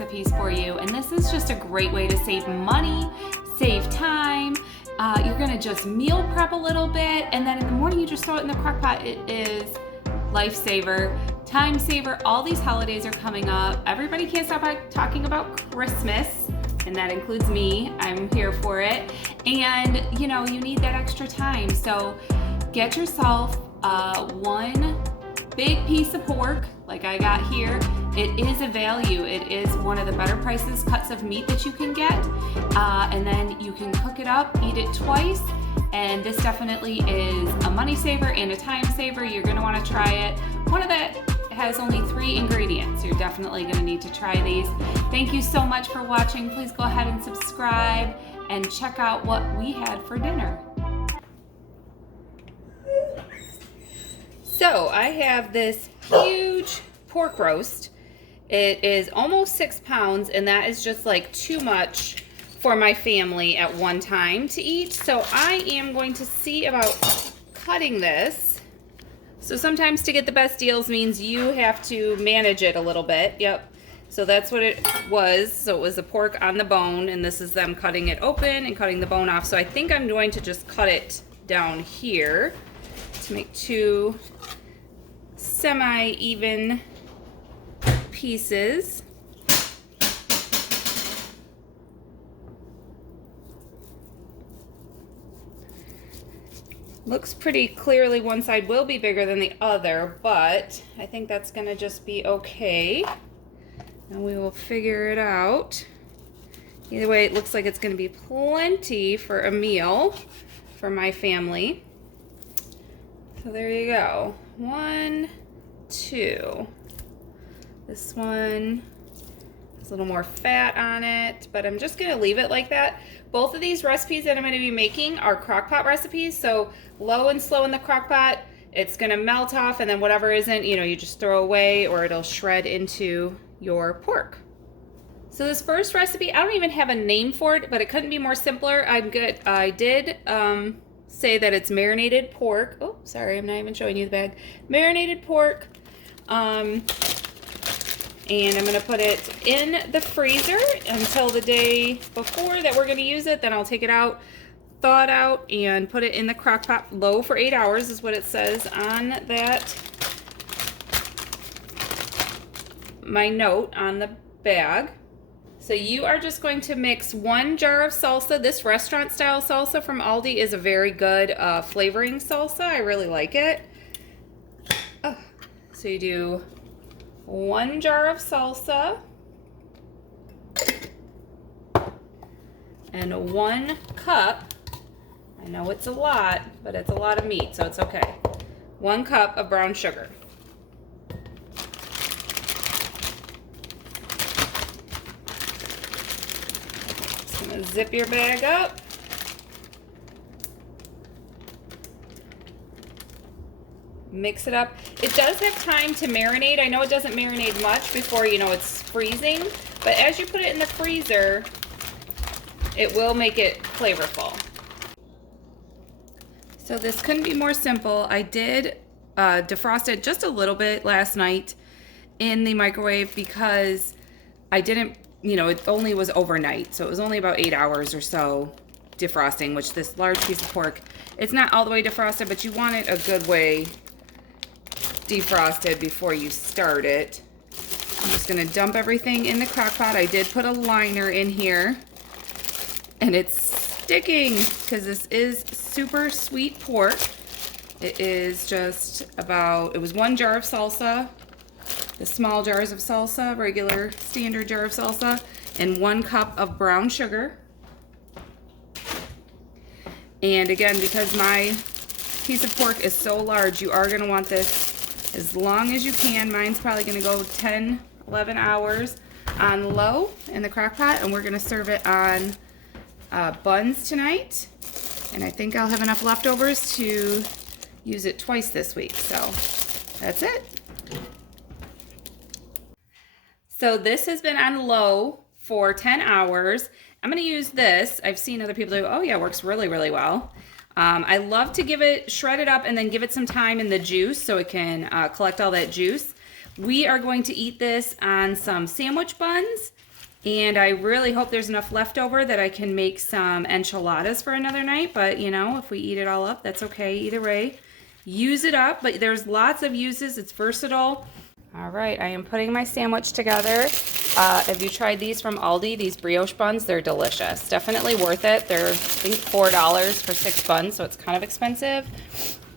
recipes for you, and this is just a great way to save money, save time. You're gonna just meal prep a little bit, and then in the morning you just throw it in the crock pot. It is lifesaver, time saver. All these holidays are coming up. Everybody can't stop talking about Christmas, and that includes me. I'm here for it. And you know, you need that extra time. So get yourself one big piece of pork like I got here. It is a value. It is one of the better prices cuts of meat that you can get. And then you can cook it up, eat it twice. And this definitely is a money saver and a time saver. You're gonna wanna try it. One of that has only 3 ingredients. You're definitely gonna need to try these. Thank you so much for watching. Please go ahead and subscribe and check out what we had for dinner. So I have this huge pork roast. It is almost 6 pounds, and that is just like too much for my family at one time to eat. So I am going to see about cutting this. So sometimes to get the best deals means you have to manage it a little bit. Yep. So that's what it was. So it was the pork on the bone, and this is them cutting it open and cutting the bone off. So I think I'm going to just cut it down here to make 2 semi-even pieces. Looks pretty clearly one side will be bigger than the other, but I think that's gonna just be okay. And we will figure it out. Either way, it looks like it's gonna be plenty for a meal for my family. So there you go. 1, 2. This one has a little more fat on it, but I'm just gonna leave it like that. Both of these recipes that I'm gonna be making are crock pot recipes, so low and slow in the crock pot, it's gonna melt off, and then whatever isn't, you know, you just throw away or it'll shred into your pork. So this first recipe, I don't even have a name for it, but it couldn't be more simpler. I'm good. I did say that it's marinated pork. Oh, sorry, I'm not even showing you the bag. Marinated pork. And I'm gonna put it in the freezer until the day before that we're gonna use it. Then I'll take it out, thaw it out, and put it in the crock pot. Low for 8 hours is what it says on that, my note on the bag. So you are just going to mix 1 jar of salsa. This restaurant style salsa from Aldi is a very good flavoring salsa. I really like it. So you do 1 jar of salsa and 1 cup, I know it's a lot, but it's a lot of meat, so it's okay. 1 cup of brown sugar. Just gonna zip your bag up. Mix it up. It does have time to marinate. I know it doesn't marinate much before, you know, it's freezing, but as you put it in the freezer, it will make it flavorful. So this couldn't be more simple. I did defrost it just a little bit last night in the microwave because I didn't, you know, it only was overnight, so it was only about 8 hours or so defrosting, which this large piece of pork, it's not all the way defrosted, but you want it a good way defrosted before you start it. I'm just gonna dump everything in the crock pot. I did put a liner in here, and it's sticking because this is super sweet pork. It is just about, it was 1 jar of salsa, the small jars of salsa, regular standard jar of salsa, and 1 cup of brown sugar. And again, because my piece of pork is so large, you are gonna want this as long as you can. Mine's probably gonna go 10, 11 hours on low in the crock pot, and we're gonna serve it on buns tonight. And I think I'll have enough leftovers to use it twice this week. So that's it. So this has been on low for 10 hours. I'm gonna use this. I've seen other people do, oh yeah, it works really, really well. I love to give it, shred it up and then give it some time in the juice so it can collect all that juice. We are going to eat this on some sandwich buns And I really hope there's enough left over that I can make some enchiladas for another night. But, you know, if we eat it all up, that's okay. Either way, use it up. But there's lots of uses. It's versatile. All right, I am putting my sandwich together. Have you tried these from Aldi? These brioche buns, they're delicious. Definitely worth it. They're, I think, $4 for 6 buns, so it's kind of expensive.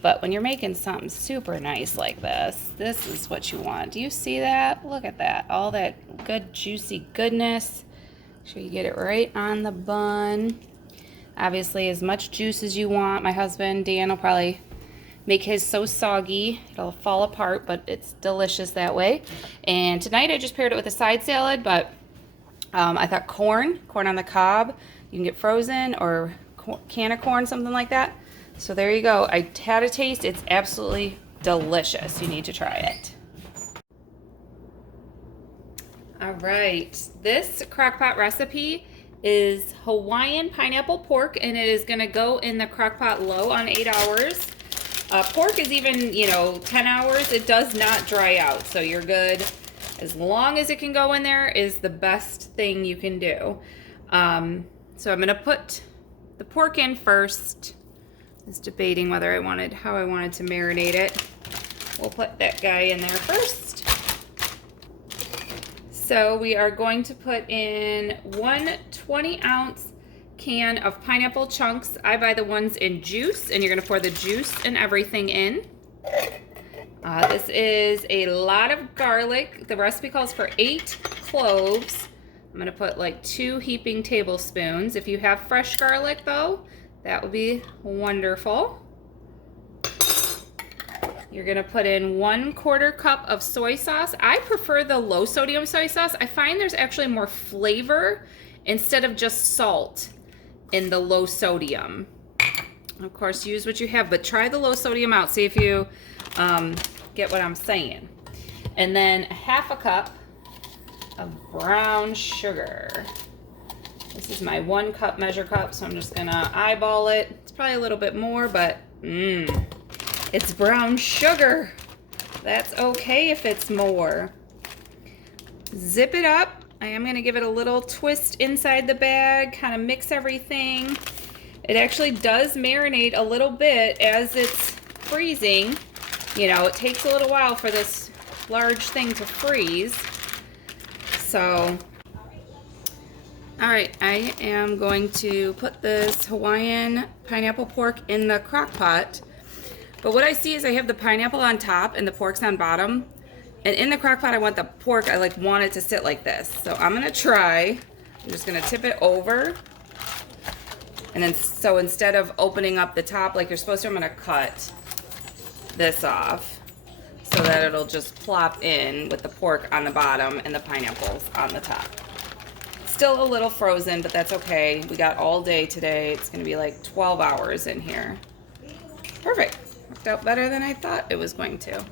But when you're making something super nice like this is what you want. Do you see that? Look at that. All that good, juicy goodness. Make sure you get it right on the bun. Obviously, as much juice as you want. My husband, Dan, will probably make his so soggy it'll fall apart, but it's delicious that way. And tonight I just paired it with a side salad, but I thought corn on the cob, you can get frozen, or can of corn, something like that. So there you go. I had a taste. It's absolutely delicious. You need to try it. All right, this Crockpot recipe is Hawaiian pineapple pork, and it is going to go in the Crockpot low on 8 hours. Pork is even, 10 hours. It does not dry out, so you're good. As long as it can go in there is the best thing you can do. So I'm going to put the pork in first. I was debating how I wanted to marinate it. We'll put that guy in there first. So we are going to put in 1 20-ounce can of pineapple chunks. I buy the ones in juice, and you're going to pour the juice and everything in. This is a lot of garlic. The recipe calls for 8 cloves. I'm going to put like 2 heaping tablespoons. If you have fresh garlic, though, that would be wonderful. You're going to put in 1/4 cup of soy sauce. I prefer the low sodium soy sauce. I find there's actually more flavor instead of just salt in the low sodium. Of course, use what you have, but try the low sodium out. See if you get what I'm saying. And then 1/2 cup of brown sugar. This is my 1 cup measure cup, so I'm just gonna eyeball it. It's probably a little bit more, but it's brown sugar. That's okay if it's more. Zip it up. I am gonna give it a little twist inside the bag, kind of mix everything. It actually does marinate a little bit as it's freezing. It takes a little while for this large thing to freeze. So, all right, I am going to put this Hawaiian pineapple pork in the crock pot. But what I see is I have the pineapple on top and the pork's on bottom. And in the crock pot, I want the pork, I want it to sit like this. So I'm gonna try. I'm just gonna tip it over. And then, so instead of opening up the top like you're supposed to, I'm gonna cut this off so that it'll just plop in with the pork on the bottom and the pineapples on the top. Still a little frozen, but that's okay. We got all day today. It's gonna be like 12 hours in here. Perfect. Worked out better than I thought it was going to.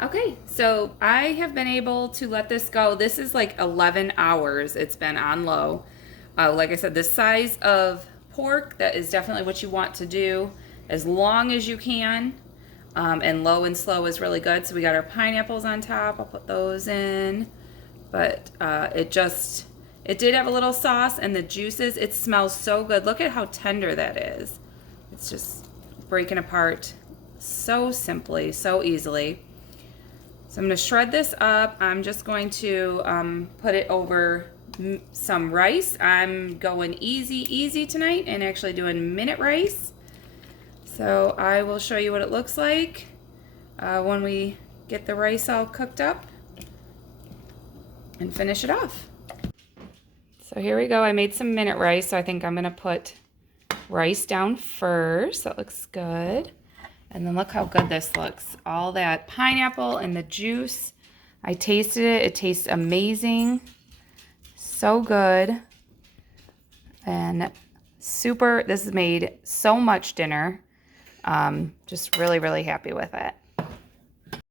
Okay, so I have been able to let this go. This is like 11 hours it's been on low. Like I said, this size of pork, that is definitely what you want to do as long as you can. And low and slow is really good. So we got our pineapples on top. I'll put those in. But it did have a little sauce, and the juices, it smells so good. Look at how tender that is. It's just breaking apart so simply, so easily. So I'm going to shred this up. I'm just going to put it over some rice. I'm going easy tonight and actually doing minute rice. So I will show you what it looks like when we get the rice all cooked up and finish it off. So here we go. I made some minute rice, so I think I'm going to put rice down first. That looks good. And then look how good this looks. All that pineapple and the juice. I tasted it. It tastes amazing. So good. And super, this has made so much dinner. Just really happy with it.